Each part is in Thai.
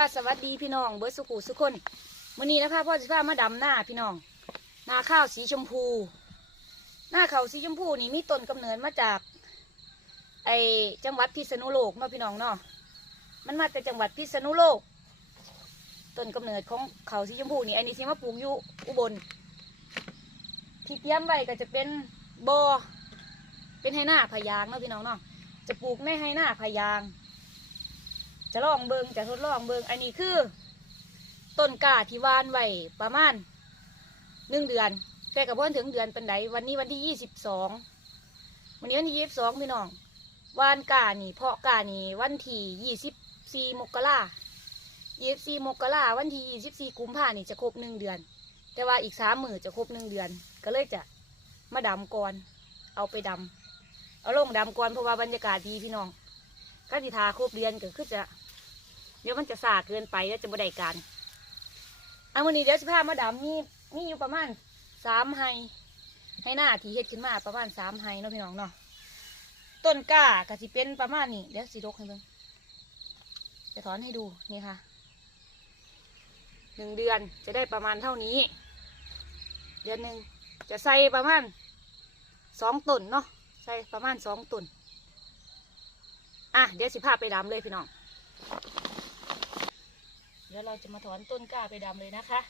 สวัสดีพี่น้องเบิร์ดสุขุสุคนวันนี้นะคะพ่อสิพามาดำหน้าพี่น้องนาข้าวสีชมพู หน้าเขาสีชมพูนี่มีต้นกำเนิดมาจาก ไอจังหวัดพิษณุโลกเนาะพี่น้องเนาะมันมาจากจังหวัดพิษณุโลกต้นกำเนิดของเขาสีชมพูนี่อันนี้สิมาปลูกอยู่อุบลที่เตรียมไว้ก็จะเป็นบอเป็นให้หน้าพะยางเนาะพี่น้องเนาะจะปลูกในให้หน้าพะยาง จะลองเบิงจะทดลองเบิงอันนี้คือ ต้นกาที่วานไว้ประมาณหนึ่งเดือน แต่กับพื่อนถึงเดือนเป็นไดวันนี้วันที่ยี่สิบสองวันนี้วันที่ยี่สิบสองพี่น้องวานกานี่เพาะกานี่วันที่ยี่สิบสี่มกรายี่สิบสี่มกราวันที่ยี่สิบสี่กุมภานี่จะครบหนึ่งเดือน แต่ว่าอีกสามหมือจะครบหนึ่งเดือน ก็เลยจะมาดำก่อน เอาไปดำเอาลงดำก่อนเพราะว่าบรรยากาศดีพี่น้อง ก็สิทาครบเดือนก็คือจะเดี๋ยวมันจะสาเกินไปแล้วจะบ่ได้การอันวันนี้เดี๋ยวสิพามาดำมีมีอยู่ประมาณสามไฮให้หน้าที่เฮ็ดขึ้นมาประมาณสามไฮเนาะพี่น้องเนาะต้นกล้าก็สิเป็นประมาณนี้เดี๋ยวสิดกให้เบิ่งจะถอนให้ดูนี่ค่ะหนึ่งเดือนจะได้ประมาณเท่านี้ เดือนหนึ่งจะใส่ประมาณสองต้นเนาะใส่ประมาณสองต้น อะเดี๋ยวสิพาไปดำเลยพี่น้อง เดี๋ยวเราจะมาถอนต้นกล้าไปดำเลยนะคะ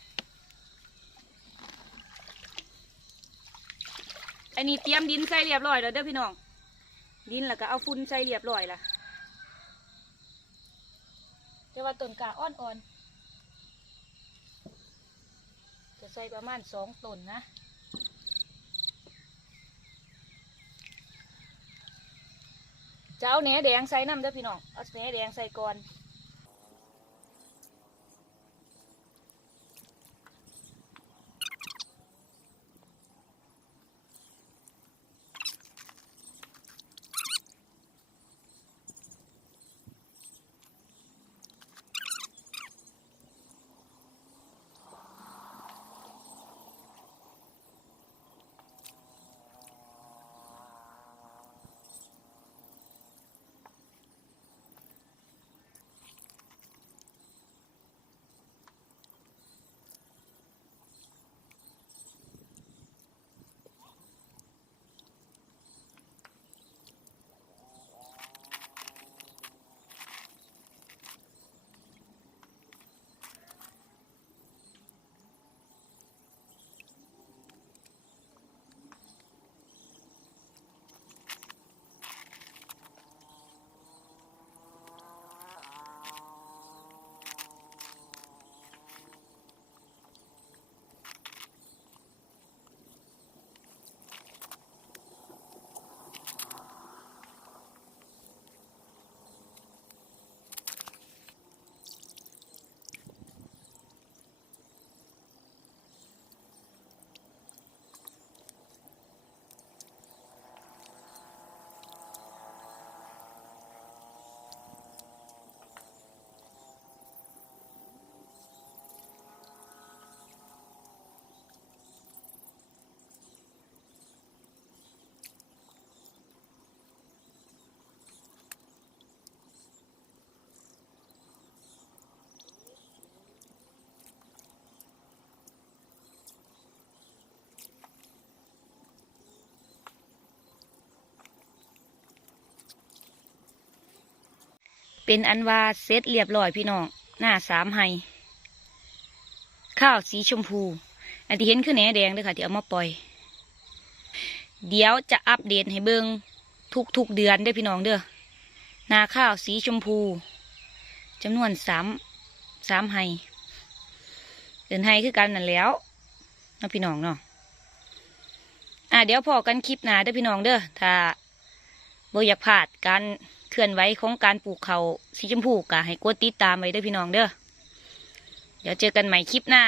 อันนี้เตรียมดินใส่เรียบร้อยแล้วเด้อพี่น้อง ดินแล้วก็เอาฟุ้นใส่เรียบร้อยละแต่ว่าต้นกล้าอ่อนๆ จะใส่ประมาณสองต้นนะ จะเอาแหนแดงใส่น้ำเด้อพี่น้องเอาแหนแดงใส่ก่อน เป็นอันว่าเสร็จเรียบร้อยพี่น้องหน้าสามไฮข้าวสีชมพู อันที่เห็นคือแหนแดงเลยค่ะที่เอามาปล่อย เดี๋ยวจะอัปเดตให้เบิงทุกทุกเดือนได้พี่น้องเด้อหนาข้าวสีชมพูจำนวนสามสามไฮเดินไฮคือกันนั่นแล้วนะพี่น้องเนาะอะเดี๋ยวพอกันคลิปหนาเด้อพี่น้องเด้อถ้าบ่อยากพลาดการ เคลื่อนไหวของการปลูกเขาสีชมพูกะให้กดติดตามไว้ด้วยพี่น้องเด้อเดี๋ยวเจอกันใหม่คลิปหน้า